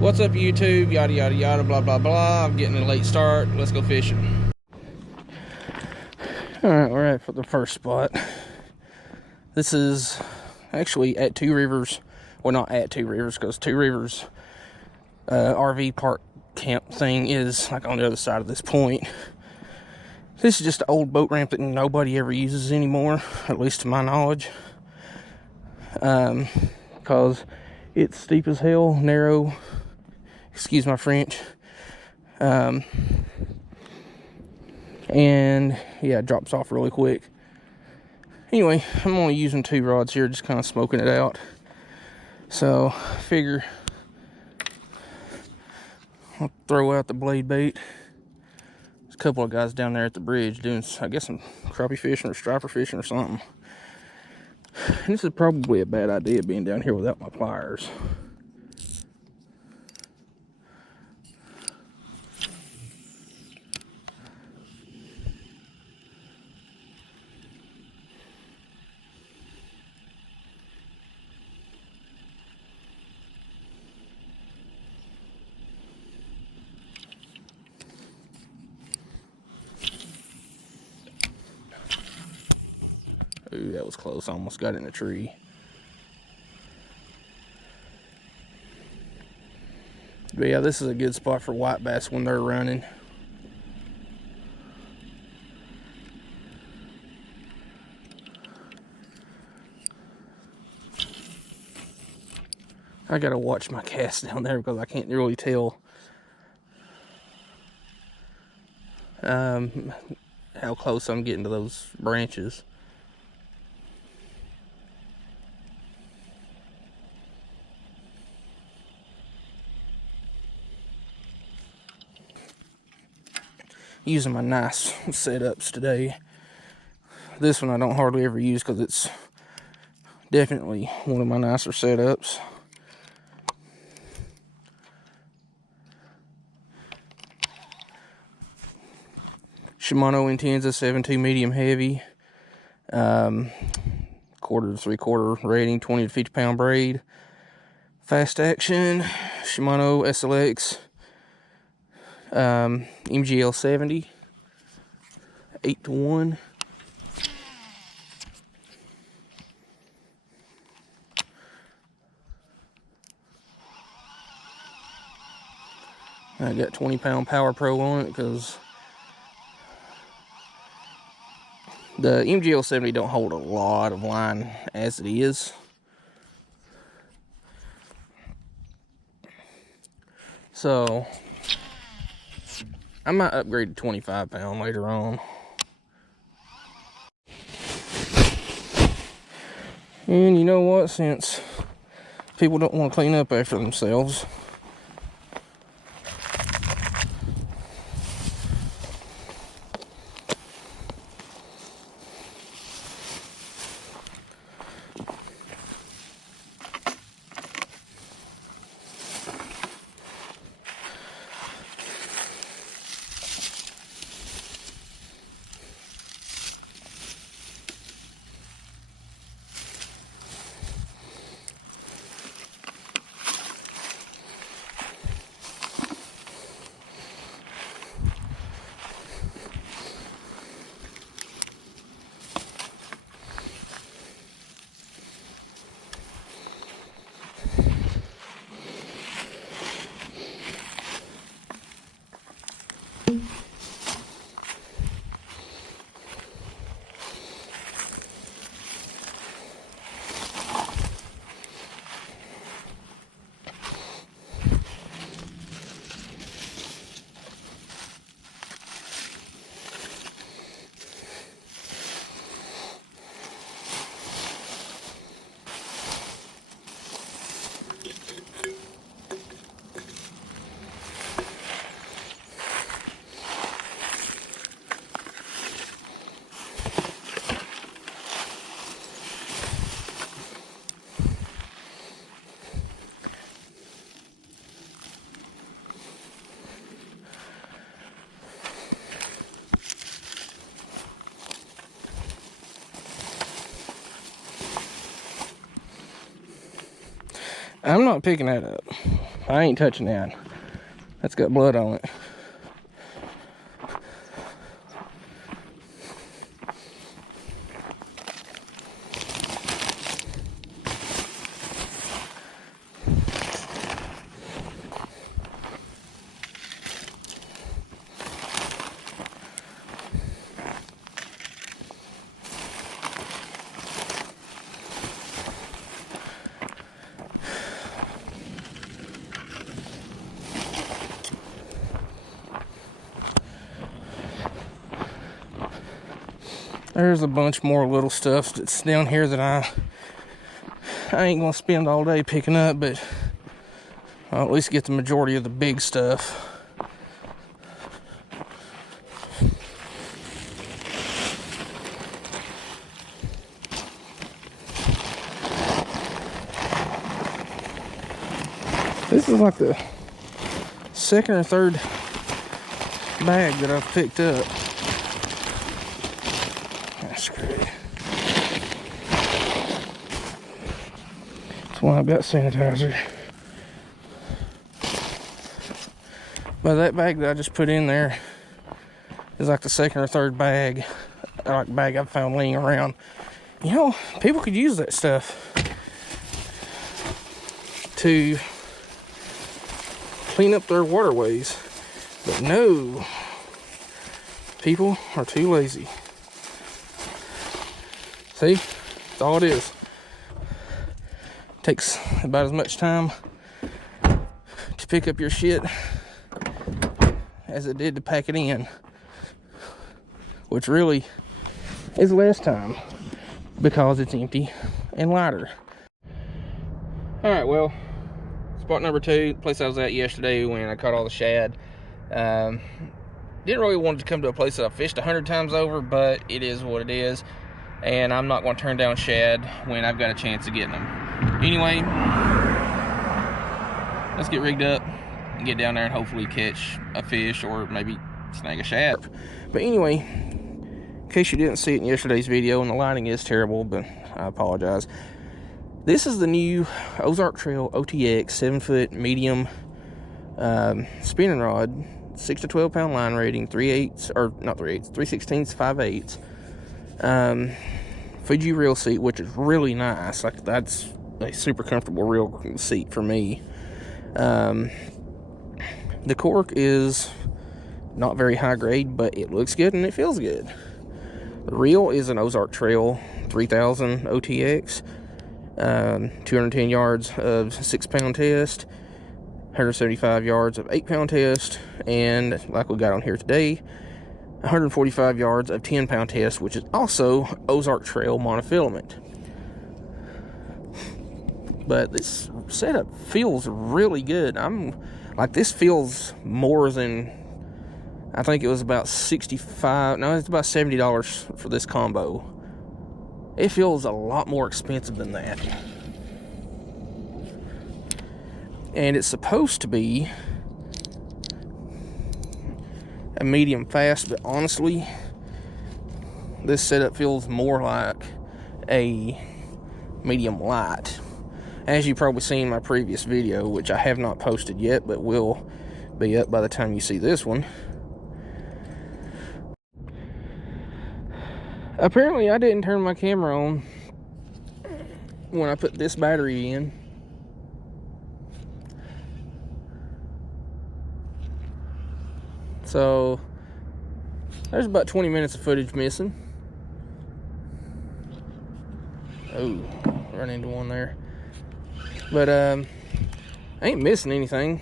What's up, YouTube? Yada yada yada, blah blah blah. I'm getting a late start. Let's go fishing. Alright, we're at for the first spot. This is actually at Two Rivers. Well, not at Two Rivers, because Two Rivers RV park camp thing is like on the other side of this point. This is just an old boat ramp that nobody ever uses anymore, at least to my knowledge. Because it's steep as hell, narrow, excuse my French. And yeah, it drops off really quick. Anyway, I'm only using 2 rods here, just kind of smoking it out. So, figure I'll throw out the blade bait. There's a couple of guys down there at the bridge doing, I guess, some crappie fishing or striper fishing or something. And this is probably a bad idea, being down here without my pliers. Ooh, that was close. I almost got in a tree. But yeah, this is a good spot for white bass when they're running. I gotta watch my cast down there because I can't really tell how close I'm getting to those branches. Using my nice setups today. This one I don't hardly ever use because it's definitely one of my nicer setups. Shimano Intenza 7.2 medium heavy, 1/4 to 3/4 rating, 20 to 50 pound braid, fast action, Shimano SLX, MGL 70, 8-to-1. I got 20 pound Power Pro on it because the MGL 70 don't hold a lot of line as it is. So I might upgrade to 25 pound later on. And you know what, since people don't want to clean up after themselves, I'm not picking that up. I ain't touching that. That's got blood on it. There's a bunch more little stuff that's down here that I ain't gonna spend all day picking up, but I'll at least get the majority of the big stuff. This is like the second or third bag that I've picked up. That's why I've got sanitizer. But that bag that I just put in there is like the second or third bag I've found laying around. You know, people could use that stuff to clean up their waterways, but no, people are too lazy. See, that's all it is. Takes about as much time to pick up your shit as it did to pack it in, which really is less time because it's empty and lighter. All right, well, spot number 2, the place I was at yesterday when I caught all the shad. Didn't really want to come to a place that I've fished 100 times over, but it is what it is. And I'm not going to turn down shad when I've got a chance of getting them. Anyway, let's get rigged up and get down there and hopefully catch a fish or maybe snag a shad. But anyway, in case you didn't see it in yesterday's video, and the lighting is terrible, but I apologize. This is the new Ozark Trail OTX 7-foot medium spinning rod, 6 to 12 pound line rating, 3/16, 5/8. Fuji reel seat, which is really nice. Like, that's a super comfortable reel seat for me. The cork is not very high grade, but it looks good and it feels good. The reel is an Ozark Trail 3000 OTX, 210 yards of 6-pound test, 175 yards of 8-pound test, and like we got on here today, 145 yards of 10-pound test, which is also Ozark Trail monofilament. But this setup feels really good. This feels more than, I think it was about $65, no, it's about $70 for this combo. It feels a lot more expensive than that. And it's supposed to be a medium fast, but honestly, this setup feels more like a medium light. As you probably seen in my previous video, which I have not posted yet, but will be up by the time you see this one. Apparently, I didn't turn my camera on when I put this battery in. So there's about 20 minutes of footage missing. Oh, run into one there. But I ain't missing anything.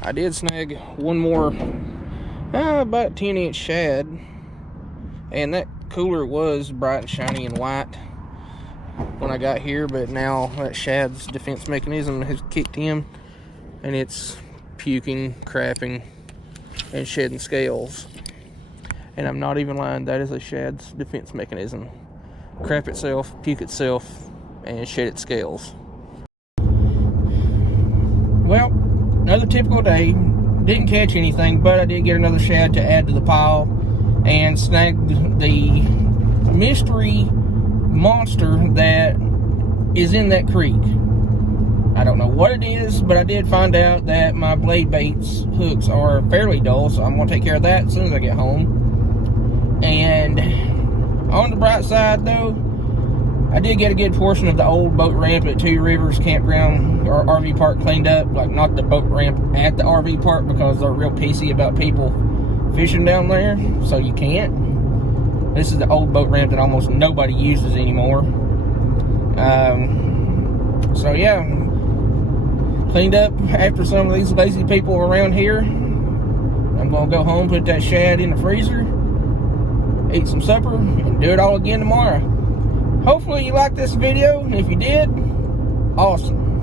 I did snag one more about 10-inch shad, and that cooler was bright and shiny and white when I got here, but now that shad's defense mechanism has kicked in and it's puking, crapping, and shedding scales. And I'm not even lying, that is a shad's defense mechanism. Crap itself, puke itself, and shed its scales. Well, another typical day. Didn't catch anything, but I did get another shad to add to the pile and snagged the mystery monster that is in that creek. what it is, but I did find out that my blade baits hooks are fairly dull, so I'm going to take care of that as soon as I get home. And on the bright side, though, I did get a good portion of the old boat ramp at Two Rivers Campground or RV Park cleaned up. Like, not the boat ramp at the RV park, because they're real pissy about people fishing down there, so you can't. This is the old boat ramp that almost nobody uses anymore. So yeah, cleaned up after some of these lazy people around here. I'm gonna go home, put that shad in the freezer, eat some supper, and do it all again tomorrow. Hopefully you liked this video, and if you did, awesome.